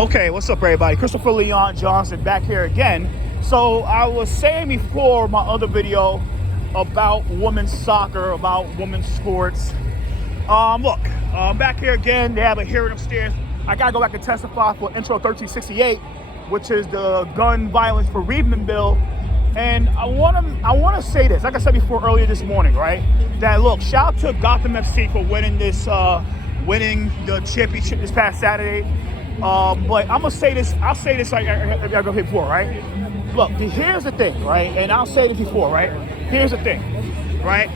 Okay, what's up, everybody? Christopher Leon Johnson back here again. So I was saying before my other video about women's soccer, about women's sports. Look, back here again. They have a hearing upstairs. I gotta go back and testify for Intro 1368, which is the gun violence bereavement bill. And I wanna say this, like I said before earlier this morning, right? That look, shout out to Gotham FC for winning winning the championship this past Saturday. But I'm gonna say this. I'll say this like I go before, right? Look, here's the thing, right? And I'll say this before, right? Here's the thing, right?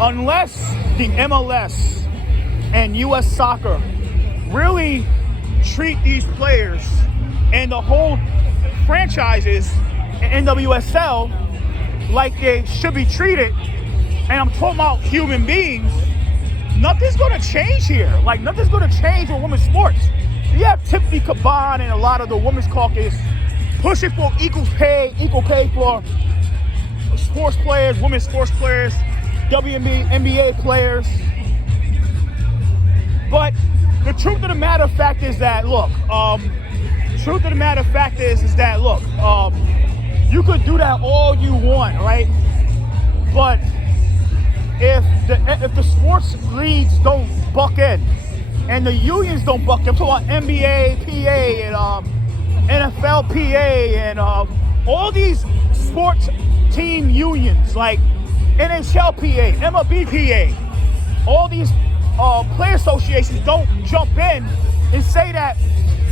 Unless the MLS and U.S. Soccer really treat these players and the whole franchises in NWSL like they should be treated, and I'm talking about human beings, nothing's gonna change here. Like, nothing's gonna change with women's sports. You have Tiffany Caban and a lot of the women's caucus pushing for equal pay for sports players, women's sports players, WNBA, NBA players. But the truth of the matter of fact is that, look, you could do that all you want, right? But if the sports leagues don't buck in and the unions don't buck in, I'm talking about NBA, PA, and NFL, PA, and all these sports team unions like NHL, PA, MLB, PA, all these player associations don't jump in and say that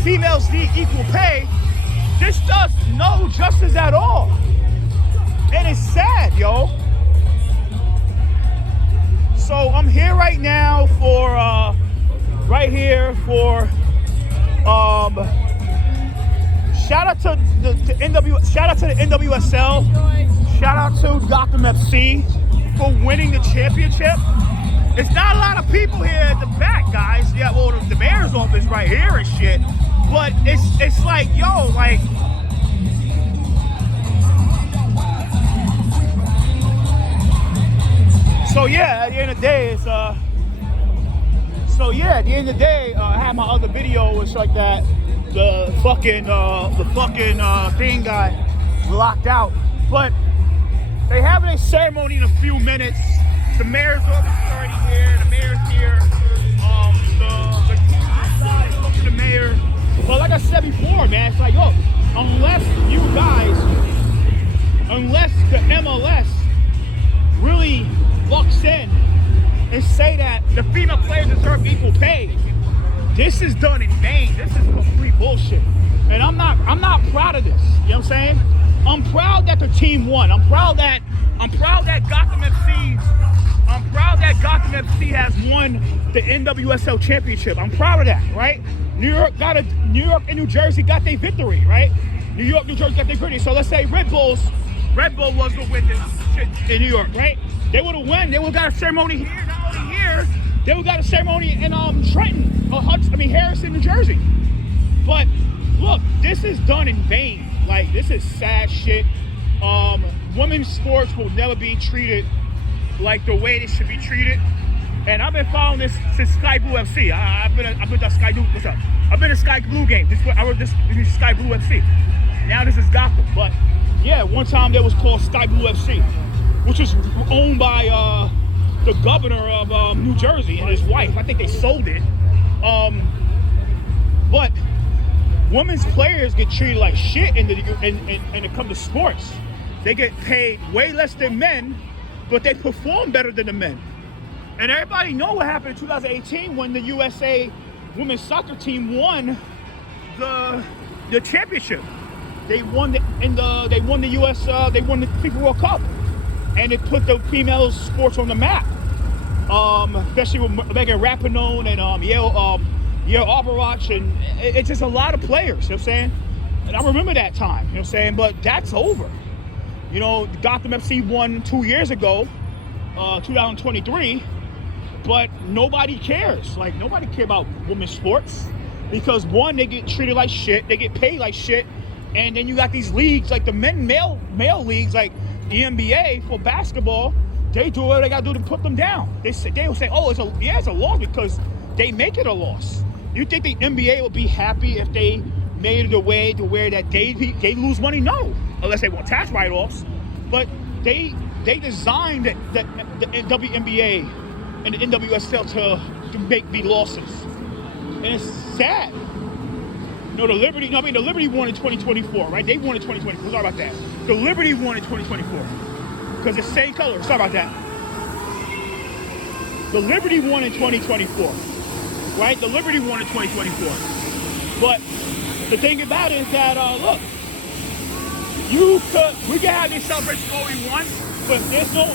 females need equal pay, this does no justice at all. And it's sad, yo. So I'm here right now for shout out to the NWSL, shout out to Gotham FC for winning the championship. It's not a lot of people here at the back, guys. Yeah, well, the mayor's office right here and shit. But it's like, yo, like, so yeah, at the end of the day, I had my other video. It's like that the fucking thing got locked out. But they having a ceremony in a few minutes. The mayor's office is already here. The mayor's here. The side is up to the mayor. But like I said before, man, it's like, yo, unless the MLS really bucks in and say that the female players deserve equal pay, this is done in vain. This is complete bullshit. And I'm not proud of this. You know what I'm saying? I'm proud that the team won. I'm proud that Gotham FC has won the NWSL championship. I'm proud of that, right? New York and New Jersey got their victory, right? New York, New Jersey got their victory. So let's say Red Bull was the win this shit in New York, right? They would have won. They would have got a ceremony here. Not only here, they would have got a ceremony in Trenton, Harrison, New Jersey. But look, this is done in vain. Like, this is sad shit. Women's sports will never be treated like the way they should be treated. And I've been following this since Sky Blue FC. I've been to Sky Blue. What's up? I've been to Sky Blue game. This is Sky Blue FC. Now this is Gotham. But yeah, one time there was called Sky Blue FC, which is owned by the governor of New Jersey and his wife. I think they sold it. But women's players get treated like shit and it comes to sports. They get paid way less than men, but they perform better than the men. And everybody know what happened in 2018 when the USA women's soccer team won the championship. They won the FIFA World Cup, and it put the female sports on the map. Especially with Megan Rapinoe and Yale Alvarach, and it's just a lot of players. You know what I'm saying? And I remember that time. You know what I'm saying? But that's over. You know, Gotham FC won 2 years ago, 2023. But nobody cares. Like, nobody cares about women's sports because, one, they get treated like shit, they get paid like shit, and then you got these leagues like the male leagues like the NBA for basketball. They do what they gotta do to put them down. They will say, oh, it's a loss because they make it a loss. You think the NBA would be happy if they made it a way to where that they lose money? No, unless they want tax write-offs. But they designed the WNBA and the NWSL to make me losses, and it's sad. No, the Liberty won in 2024, right? They won in 2024. Sorry about that. The Liberty won in 2024 because it's same color. Sorry about that. The Liberty won in 2024, right? The Liberty won in 2024. But the thing about it is that look, we can have these celebrations all we want, but there's no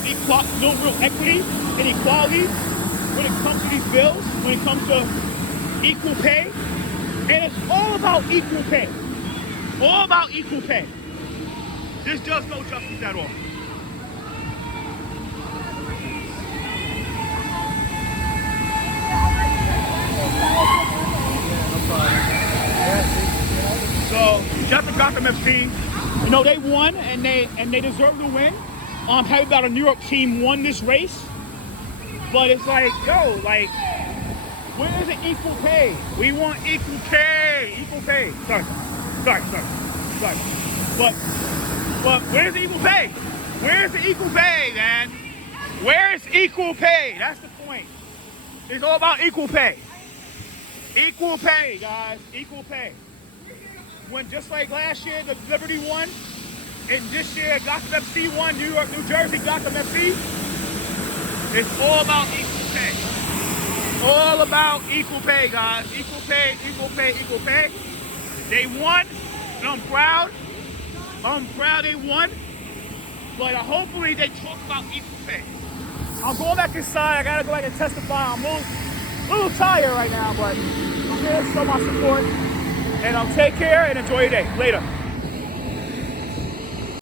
real equity and equality when it comes to these bills, when it comes to equal pay. And it's all about equal pay. All about equal pay. This does no justice at all. So, shout out to Gotham FC. You know, they won and they deserve to win. I'm happy about a New York team won this race. But it's like, yo, like, where is the equal pay? We want equal pay. Equal pay. Sorry. But where's the equal pay? Where's the equal pay, man? Where's equal pay? That's the point. It's all about equal pay. Equal pay, guys. Equal pay. When just like last year, the Liberty won, and this year Gotham FC won, New Jersey, Gotham FC. It's all about equal pay. All about equal pay, guys. Equal pay, equal pay, equal pay. They won, and I'm proud. I'm proud they won. But hopefully they talk about equal pay. I'm going back inside. I gotta go back and testify. I'm a little tired right now, but I'm here to show my support. And take care and enjoy your day. Later.